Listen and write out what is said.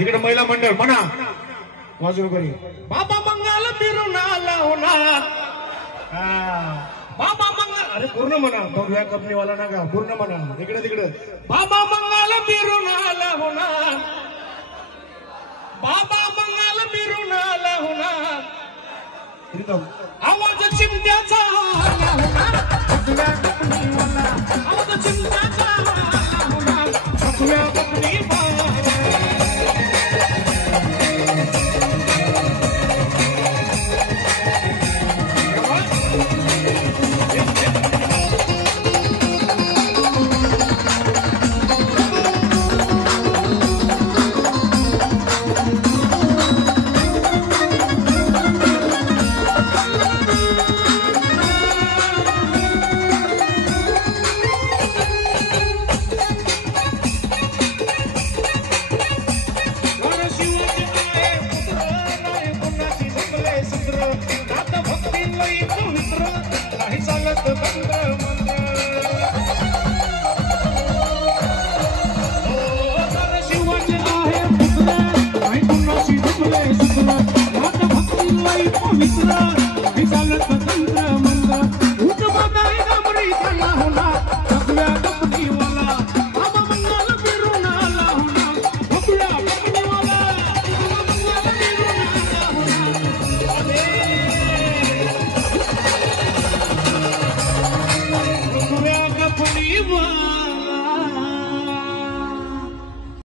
इकडे महिला मंडळ म्हणा वाजव करी बाबा मंगल फिरून आला होणार बाबा मंगल अरे पूर्ण म्हणा भगव्या कंपनीवाला ना का पूर्ण म्हणा इकडे तिकडे बाबा मंगल फिरून आला होणार बाबा मंगल फिरून आला होणार आवाज चिमट्याचा आला होणार भगव्या कंपनीवाला आवाज चिमट्याचा आला होणार भगव्या कंपनीवाला मित्र